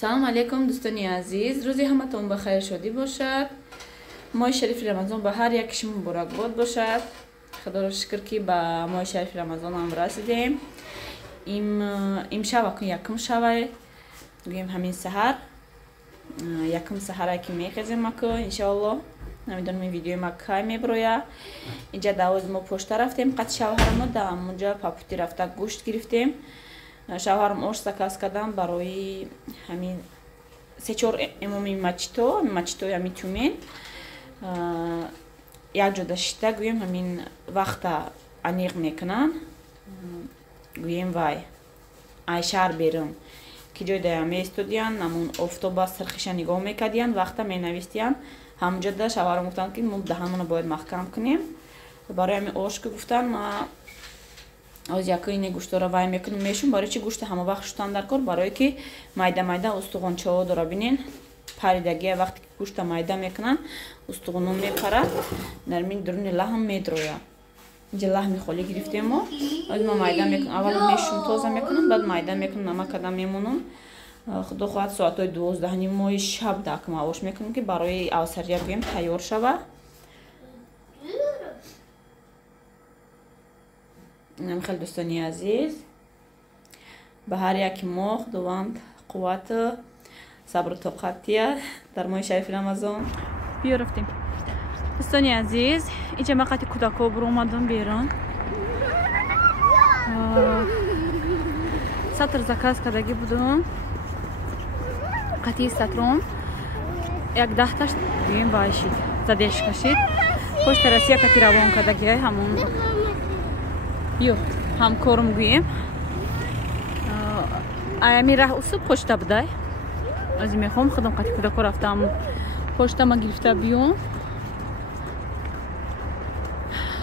салом алейкум дӯстони азиз, рӯзи ҳаматон ба хайр шодӣ бошад. моҳи шарифи рамазон ба ҳар як киши муборакбод бошад. худоро шукр ки ба моҳи шарифи рамазон ҳам расидем. имшаб акун якум шавай гӯем ҳамин саҳар якум саҳара ки мехезем аку иншоалло. намедонам ин видеои ма кай меброя. инҷа давози мо пошта рафтем қати шавҳарамо да ҳамунҷа папути рафта гӯшт гирифтем. шавҳарам ош заказ кардам барои ҳамин 3-4 эмоми мачитои ҳамин тюмен якҷода шита гӯем ҳамин вақта аниқ мекунан гӯем вай ай шаҳр берун ки ҷойдая меистодиян ҳамун офтоба сирхиша нигоҳ мекардиян вақта менавистиян ҳамунҷода шавҳарам гуфтанд ки мо даҳанмона бояд маҳкам кунем барои ҳамин ош ки гуфтан аз якоине гӯштора вай мекунем мешум барои чи гӯшти ҳамавақт шутан дар кор барое ки майда майда устуғончаҳо дора бинен паридагия вақте ки гӯшта майда мекунан устуғоно мепарад дар мин дуруни лаҳм медроя. инҷа лаҳми холӣ гирифтем мо аз ма майда мекунам аввал мешум тоза мекунам баъд майда мекунам намак кардам мемонам худо хоҳад соатҳои 12 шаб дакма ош мекунам ки барои авсария гӯем тайёр шавад. خیلی دوستانی عزیز به هر یک ما خداوند قوت صبر و طاقتیه در ماه شریف رمضان. بیا رفتیم دوستانی عزیز اینجا ما قطعی کودکا برو اومدم بیرون سطر زکاز کردگی بودم قطعی سطرم یک 10 تاش بیم بایشید زدش کشید خوش ترسی قطعی روان کردگی همون یو همکارم گویم ایمی راه اصول پشت بدای از این میخوام خودم قطعی کودکا رفتم پشت ما گرفته بیام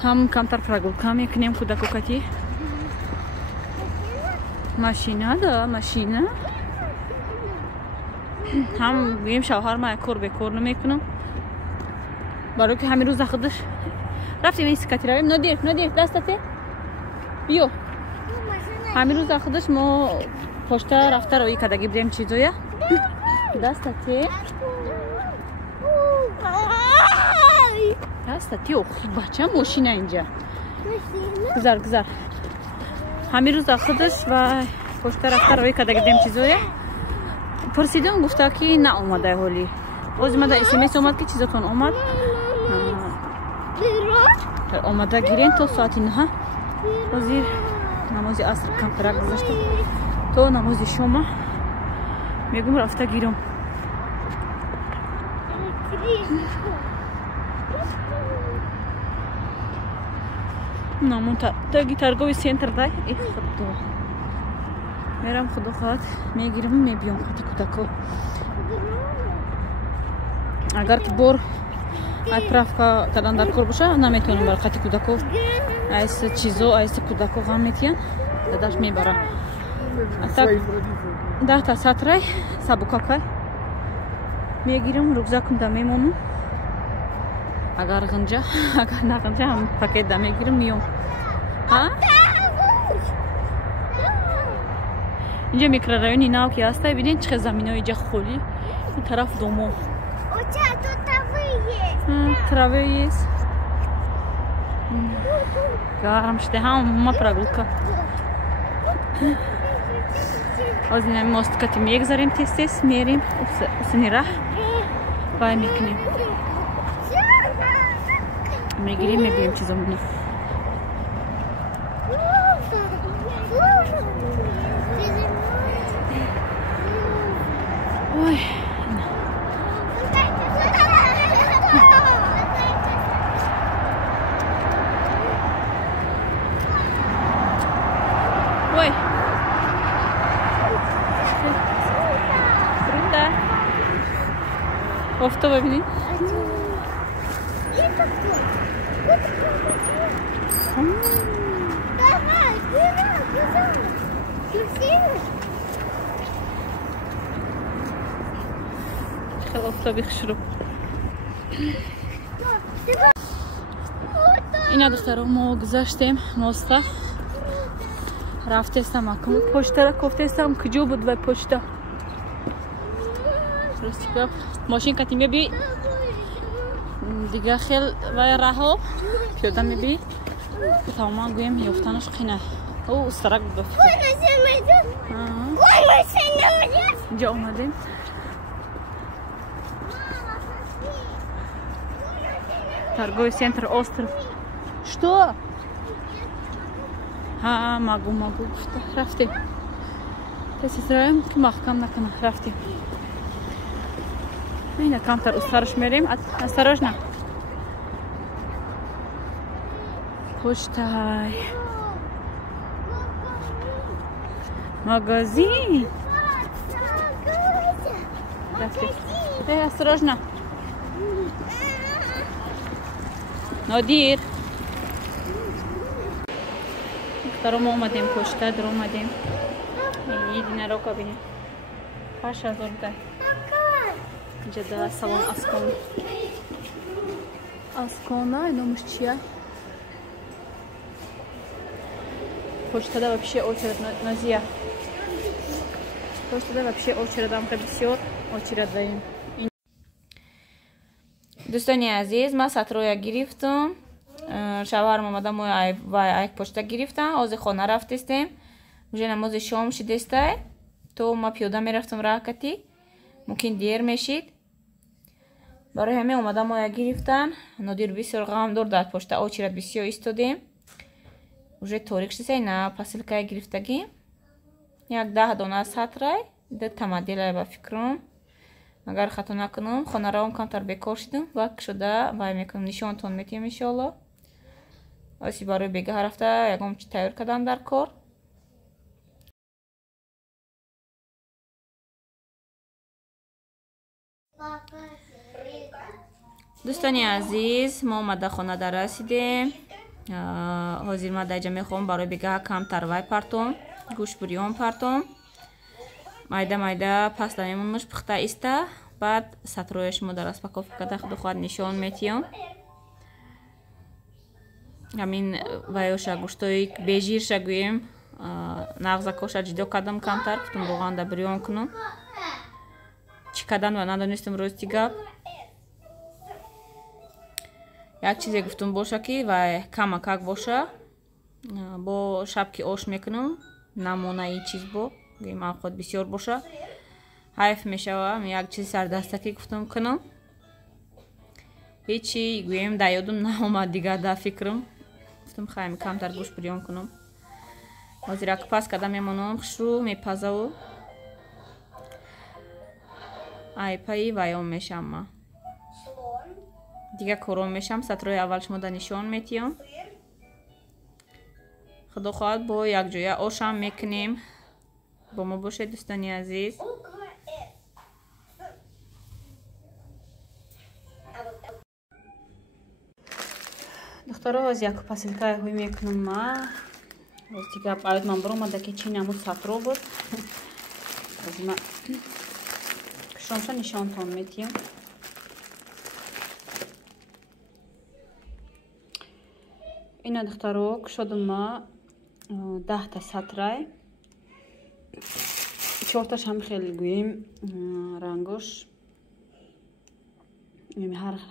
هم کمتر پرگولکا میکنیم کودکا قطعی ماشینه ده ماشینه هم گویم شوهر ما کار به کار نمیکنم برای که همین روز خودش رفتیم این سکتی رویم ندیر دستته بیو همین روز خودش ما پشتا رفته روی کدگی بدیم چیزویا دستتی اوخی بچه ماشینه اینجا گذار همین روز خودش و پشتا رفته روی کدگی بدیم چیزویا پرسیدم گفته که نه اومده حالی باز اومده اسمس اومد که چیزتون اومد اومده گیرین تا ساعتی 9 وزیر نماز عصر کمتر گذاشته تو نماز شما میگم رفته گیرم نمون تاگی ترگوی سنتر دای ای خدا میرم خدا خواهد میگیرم میبیام خطی کودکو اگر که بور отправка кадан дар кор боша наметавонем бар қати кӯдаков айс чизо айс кӯдако ғам метиян дадаш мебара 10 сатрай сабукакай мегирам рюкзакам да мемонам агар ғинҷа агар на ғинҷа ҳам пакет да мегирам миём инҷа микрорайони нав ки ҳастай бинед чӣ қадр заминои иҷа холӣ ин тараф домо травы есть гарм шуде ҳама прогулка аз ин мостикати мегзарем тез мерим усини раҳ вай мекунем мегирем мебием чизомуно ой офто бибинед хеле офтоби хушрӯ ина духтаро мо гузаштем моста рафтестам акум почтара кофтестам куҷо буд вай почта Ростиков. Машинка ты меби. Дига хел вай раҳо. Пиёда меби. Тамом гӯем ёфтанаш қина. О, старак буд. Инҷо омадем. Торговый центр остров. Что? Могу. Рафтим. Тест израем, ки маҳкам накунам. Рафтим. Мина камтар устараш мерим. Осторожно. Почтай. Магазин. Рафтим. Осторожно. Нодир. Второму омадем почта, дро омадем. Едина рока бинем. Хаша зорда. Инҷа салон Аскон. Аскона, номаш чия? Почтада вообще очередь, Назия. Почтада вообще очередь, дамка бисёр очередь даем. Дӯстони азиз, ман сатроя гирифтам. Шавҳарам омадам вай айк почта гирифтам. Ҳозир хона рафтистем. Уже намози шом шидестай. То ма пиёда мерафтам раҳкати. Мумкин дер мешид. Барои ҳамин омадам оя гирифтан. Нодир бисёр ғамдор дар почта очередь бисёр истодем. Уже торик шидестай на посилкая гирифтагим. Як 10 дона сатрай. Да тамадилай ба фикрам. Агар хато накунам, хонаравам камтар бекор шидам. Вақт шуда вай мекунам, нишонтон метиҳам иншоалло. Оси барои бегаҳ рафта ягон чи тайёр кардам дар кор. дӯстони азиз, мо омада хонада расидем. ҳозир ман дар ҷа мехоҳам барои бегаҳ камтар вай партом, гӯшбурён партом. Майда паста мемонаш пухта иста. Баъд сатрояшмо дар распаковкада худохоҳад нишон метиҳам. Ҳамин ваёша гӯштои бежирша гӯем нағзакоша ҷудо кардам камтар. Гуфтам роғанда бирён кунам. Чӣ кардан ва надонистам рости гап. Як чизе гуфтам боша ки вай камакак боша. Бо шабки ош мекунам. Намонаи чиз бо. Гӯем авқот бисёр боша. Ҳайф мешавам як чизи сардастакӣ гуфтам кунам. Ҳечи гӯем дар ёдам наомад дигар дар фикрам. Гуфтам хайм камтар гӯшт бирён кунам. Ҳозир як пас карда мемонам хушрӯ мепазаву. Айпаи ваём мешам ман. Дигар кором мешам. Сатрои аввал шумода нишон метиҳам. Худо хоҳад бо якҷоя ошам мекунем. Бо мо бошед дӯстони азиз. духтаро ҳоз як посилкаи ҳуй мекунам ман. Рости гап авед ман баромада ки чӣ намуд сатро буд. Ҳозир ман кушомша нишонтон метиҳам. ина духтаро кушодам ман 10 та сатрай. 4 таш ҳам хеле гӯем рангош.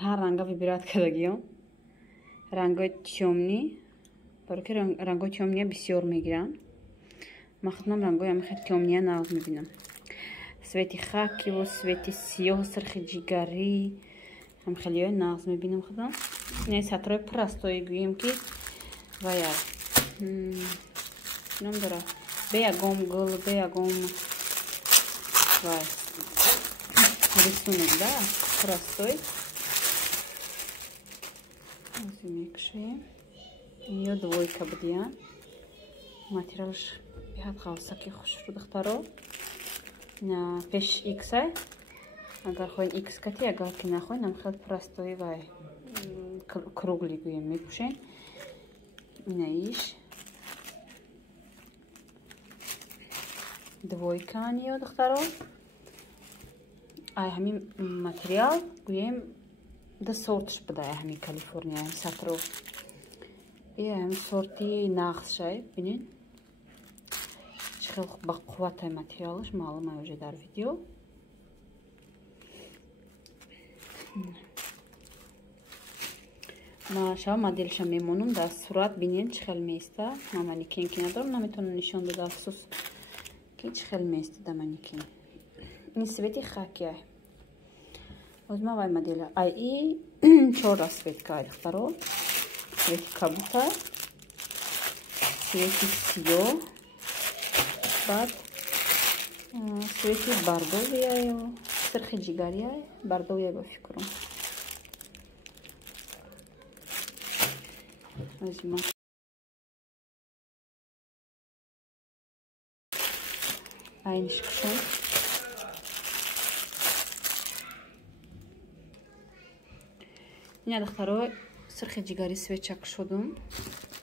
ҳар ранга вибират кардагиём. Рангои тёмни. Барои ки рангои тёмния бисёр мегирам. Ман худам рангои ҳамин хеле тёмния нағз мебинам. Свети хакиву, свети сиёҳ, сирхи ҷигарӣ. ҳам хелеёи нағз мебинам худам. ин сатрои пуррастои гӯем ки ваяй. Нам дора. Бе ягон гул, бе ягон вай. Рисунок, да? Пуррастой. Ҳозир мекушоем. ин ё двойка будиян. Материалш беҳад ғавсаки хушрӯ духтаро. ина пеш иксай. Агар хоҳем икс кати, агар ки нахоҳем намхел пуррастои вай кругли гӯем мепӯшем. ина иш двойкан ё духтаро. ай ҳамин материал гӯем да сортш буда ҳамин Калифорния сатро. ҳамин сорти нағзшай бинен. Чӣ хел бақувватай материалш маълум ай уже дар видео. Маша моделша мемонам, дар сурат бинем чӣ хел меиста. Ман манекенки надорам, наметавонам нишон дада, афсус ки чӣ хел меистада манекен. Ин свети хакия. Озма вай модела. Ай и 4 светка ай духтаро. Свети кабута, свети сиё, баъд свети бардовия, сирхи ҷигария, бардовия ба фикрам. Возьму. Айниш кушам. Ина духтаро сирхи ҷигари свеча кушодум.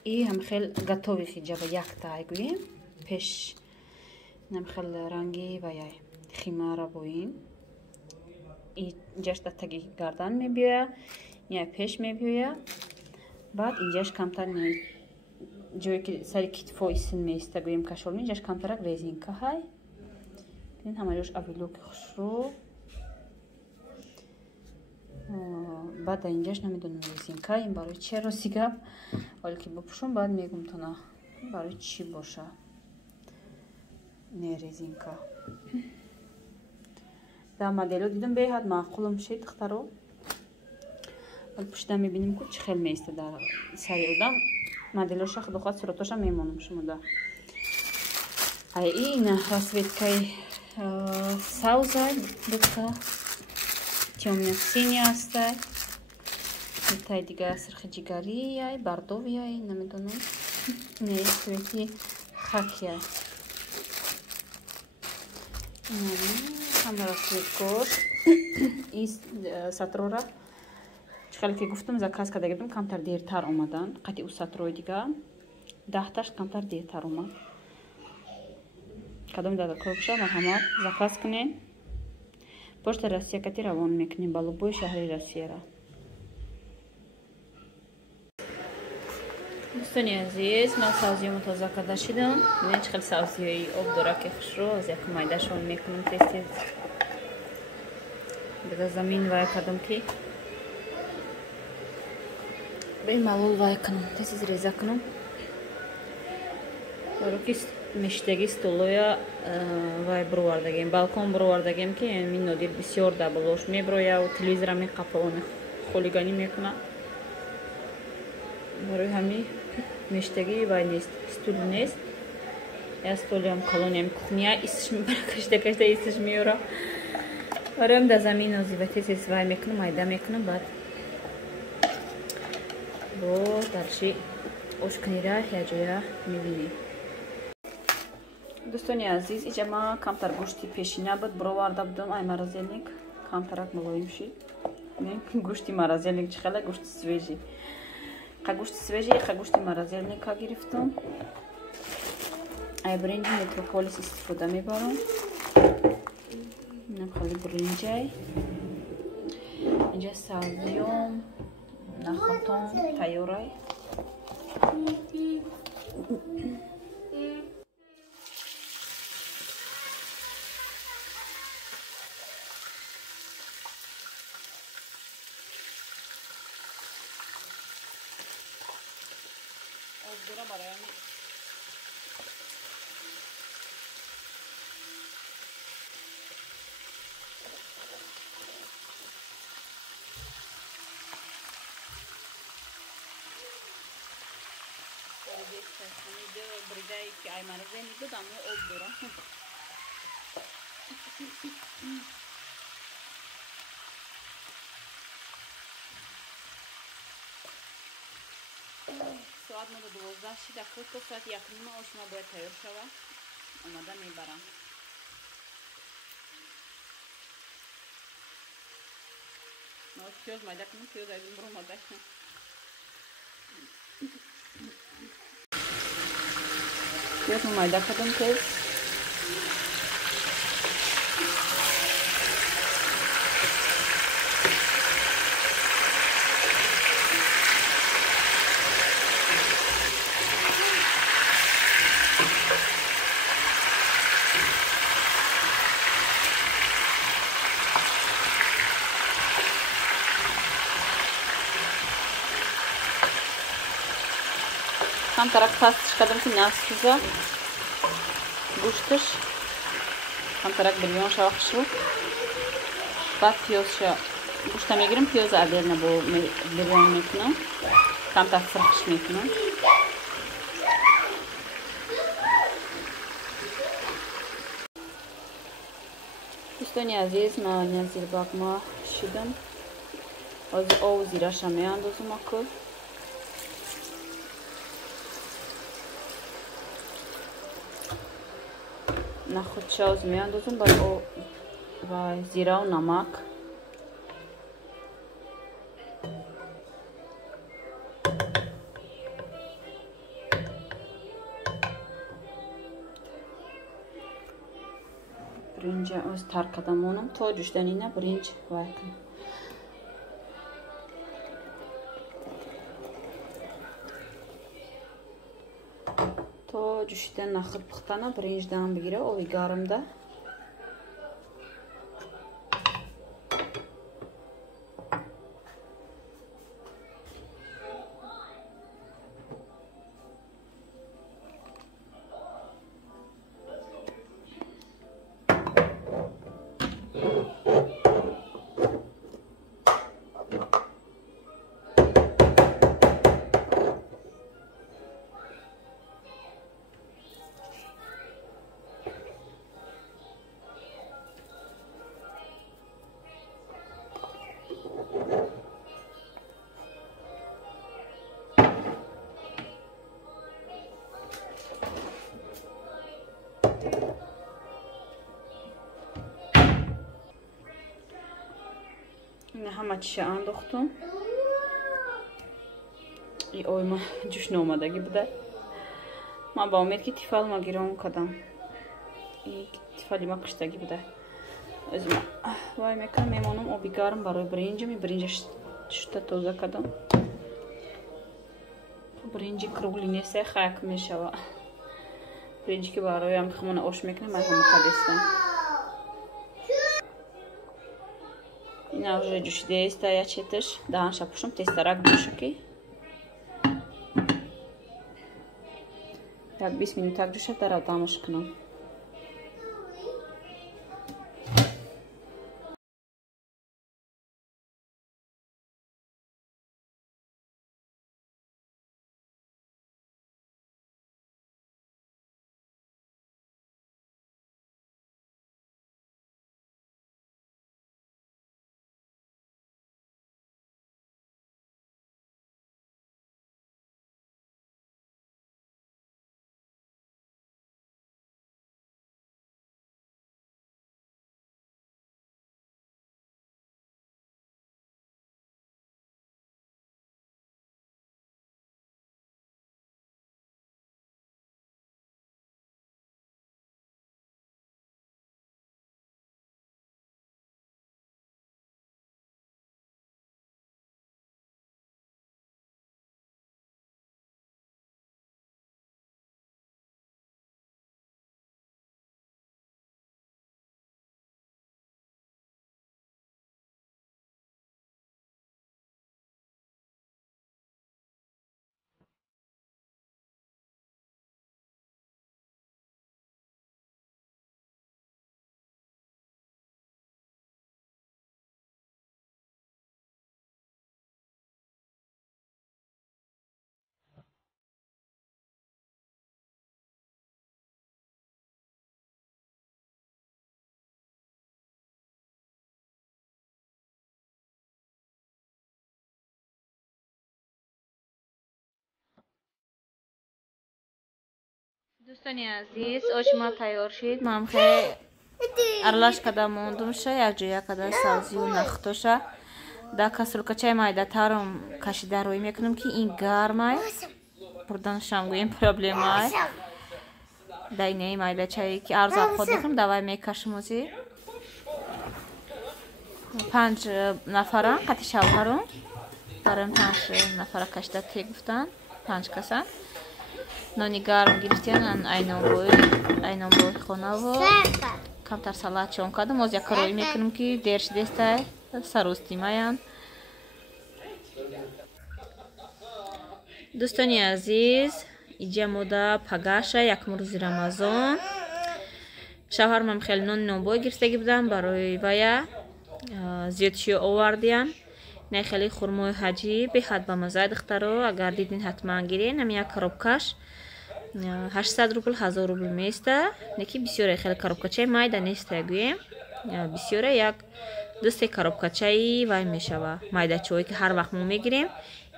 И ҳамхел гатови хиҷаба якта айгӯем. Пеш намхел ранги ваяй химара боин. И инҷаш да таги гардан мебиёя, я пеш мебиёя. Баъд инҷаш камтар ҷое ки сари китфо исин меиста гӯем кашол инҷаш камтарак резинка ҳай. Бин ҳамаҷош авилоки хушро. Баъд дар инҷаш намедонам резинка ин барои чи рози гап. Ҳоле ки бупӯшам баъд мегум то на барои чӣ боша. Не резинка. Дар модело дидам беҳад маъқулам шид духтаро. Вале пушида мебинем ку чӣ хел меиста дар сари одам. Моделоша худохоҳ суратоша мемонам шумода. Ай ин расветкаи саузай духта. Тёмно-синий астай. Тай дига сирхи ҷигарияй, бардовияй, намедонам. Не свети хакияй. Ҳама расветкош. И сатрора чӣ хеле ки гуфтам заказ карда гирдам камтар дертар омадан. Қатъи у сатрои дига 10таш камтар дертар омад. Кадом дада кор боша марҳамат заказ кунен. Почта Россия кати равон мекунем ба лубои шаҳри Россияра. дӯстони азиз, ман савзиёмро тоза карда шидам. бинед чӣ хел савзиёи об дора ки хушро аз як майдашон мекунам тез тез. Дига замин вай кардам ки бемалол вай кунам, тез тез реза кунам. баро ки мештаги столоя вай бировардагем, балкон бировардагем ки мин нодир бисёр даблош меброя ва телевизора меқапавона хулиганӣ мекуна. барои ҳамин мештаги вай нест, стул нест. Я столиам колониям кухня истиш мебара кашта кашта истиш меёра. бароям да замин озива тез тез вай мекунам, майда мекунам. баъд бо дарчи ошкунира яҷоя мебинем. дӯстони азиз, иҷа ман камтар гӯшти пешина буд бироварда будам. Ай маразелник камтарак мулоим шид. гӯшти маразелник чӣ хеле гӯшти свежи. қа гӯшти свежи, қа гӯшти маразелника гирифтам. ай бринҷи метрополис истифода мебарам. инам хали бринҷай. инҷа савзиём, нахотон тайёрай. обдура бароями бридаи ки ай маразени буд аммо обдура соат мода 12 шида то соат 1:30 ошма бояд тайёр шава. омада мебарам. пиёз майда кунем, пиёз айдем буромада. пиёз майда кардам тез. камтарак пастиш кардам ки насуза гӯшташ камтарак бирён шава хушбуд. Баъд пиёзша гӯшта мегирам, пиёза отдельно бо бирён мекунам, камтар сирхиш мекунам. дӯстони азиз, ман зирбакма шидам. ҳозир ову зираша меандозам акӯ. нахӯдша ҳозир меандозам ба зирау намак. برنج از تر کدامونم تا جوشدنی نه برنج وایکن. تا جوشیدن نخود پختانه برنج دام بگیره آبی گرم ده. این همه چیشه انداختم. این آی ما جوش نامدگی بوده. من با امید که تیفال ما گیرم کدام. این تیفالی ما کشتگی بوده. از ما وای میکنم میمونم آبی گرم برای برنجم. این برنجش شده تازه کدام. برنجی کروگلی نیسته خاک میشه. برنجی که برای هم خمون آش میکنم من هم کدستم. این уже جوشیده است یا چتش دهانش پوشم تسترک جوشکی. یک 20 минут так جوشد در آدمش کنم. دوستانی عزیز آش ما تیار شد. من خیلی ارلاش کدام موندم شه یک جویا کدام سبزی و نختوشه در کسرکچه مایده تارم کشیده روی میکنم که این گرمه بردنشم گویم پرابلمه در اینه مایده چایی که ارزاب خود میکنم دوای میکشم وزی 5 نفرم قطع شوهرم برام 5 نفر کشته تی گفتن 5 کسان نانی گرم گرفتن اینا بوی خونه و کمتر سالات چون کردم از یک کاری میکنم که درش دسته سروستی میان. دوستانی عزیز иҷа мода пагаша якум рӯзи рамазон. Шавҳарам хеле нони нонбой гирифтагӣ будам барои вая зиёдшиё овардиям. Не хеле хурмои ҳаҷӣ беҳад ба маззаи духтаро. Агар дидин ҳатман гирен. Ам як коробкаш 800 рубл 1000 рубл места. Неки бисёре хеле коробкачаи майда неста гӯем. Бисёре як дусте коробкачаи вай мешава. Майдачаҳое ки ҳар вақт мо мегирем.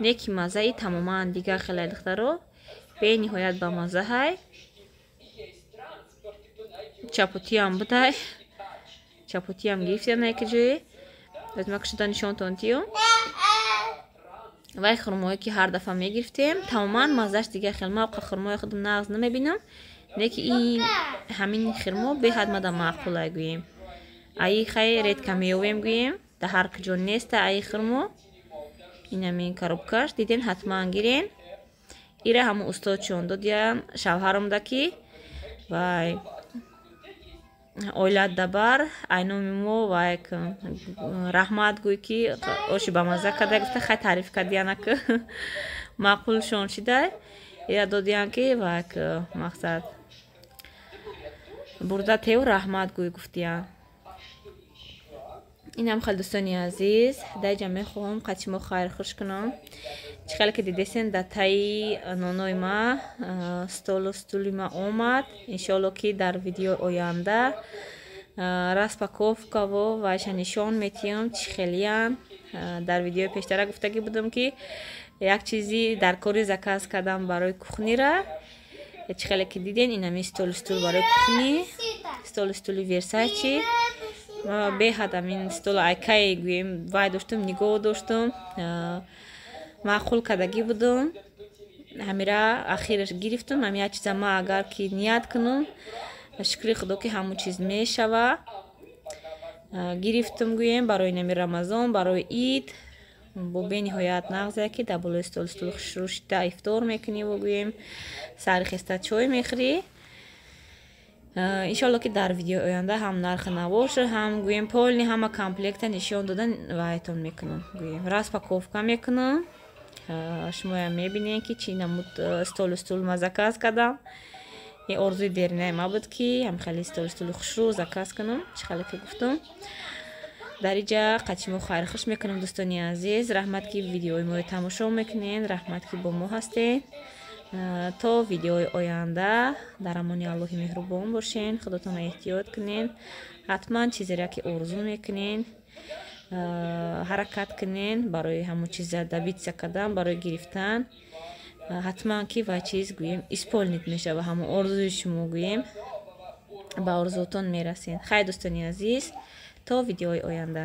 Неки маззаи тамоман дигар хеле духтаро. Бениҳоят ба маззаҳай. Чапотиам будай. Чапотиам гирифтем на яке ҷое. Озмак шуда нишонтон тиё. Вай хурмое ки ҳар дафъа мегирифтем. Тамоман маззаш дигар хеле ма хурмои худам нағз намебинам. Неки ин ҳамин хурмо беҳад мада маъқулай гӯем. Аи хай редка меёвем гӯем. Да ҳар куҷо неста аи хурмо. Ин ҳамин коробкаш диден ҳатман гирен. Ира ҳамун устод чон додиян шавҳарамда ки вай ойлат дабар айноми мо вай раҳмат гӯй ки оши ба мазза када гуфта хай таъриф кардиянак маъқул шон шидай. Ира додиян ки вай мақсад бурда тев раҳмат гӯй гуфтиян. Инам хеле дӯстони азиз даиҷа мехоҳам қатчимо хайрхуш кунам. Чӣ хеле ки дидесен дар таи нонои ма столу стули ма омад. Иншоалло ки дар видеои оянда распаковкаво вайша нишон метиҳам чӣ хелиян. Дар видеои пештара гуфтагӣ будам ки як чизи дар кори заказ кардам барои кухнира. Чӣ хеле ки диден ин ҳамин столу стул барои кухнӣ. Столу стули Versace. Беҳад амин стол айкае гӯем вай доштум нигоҳ доштум. Маъқул кардагӣ будум. Ҳамира ахираш гирифтум. Ҳам як чиза ма агар ки ният кунам шукри худо ки ҳамун чиз мешава. Гирифтум гӯем барои нами рамазон барои ид. Бо бениҳоят нағзае ки дар болои стол стул хушрӯшида ифтор мекуниву гӯем сари хеста чой мехӯрӣ. Иншоалло ки дар видеои оянда ҳам нархи навош ҳам гӯем полни ҳама комплекта нишон дода вайтон мекунам. Гӯем распаковка мекунам. Шумоям мебинем ки чӣ намуд столу стул ма заказ кардам. Ин орзуи деринаи ма буд ки ҳам хеле столу стули хушрӯ заказ кунам. Чӣ хеле ки гуфтам. Дар инҷа қатчимо хайрхуш мекунам дӯстони азиз. Раҳмат ки видеои моро тамошо мекунен. Раҳмат ки бо мо ҳастен. То видеои оянда дар амони Аллоҳи меҳрубон бошен. Худотонро эҳтиёт кунен. ҳатман чизере ки орзу мекунен ҳаракат кунен барои ҳамун чиза добиться кардан барои гирифтан. ҳатман ки вай чиз гӯем исполнит мешава. ҳамун орзуи шумо гӯем ба орзуотон мерасен. Хай дӯстони азиз то видеои оянда.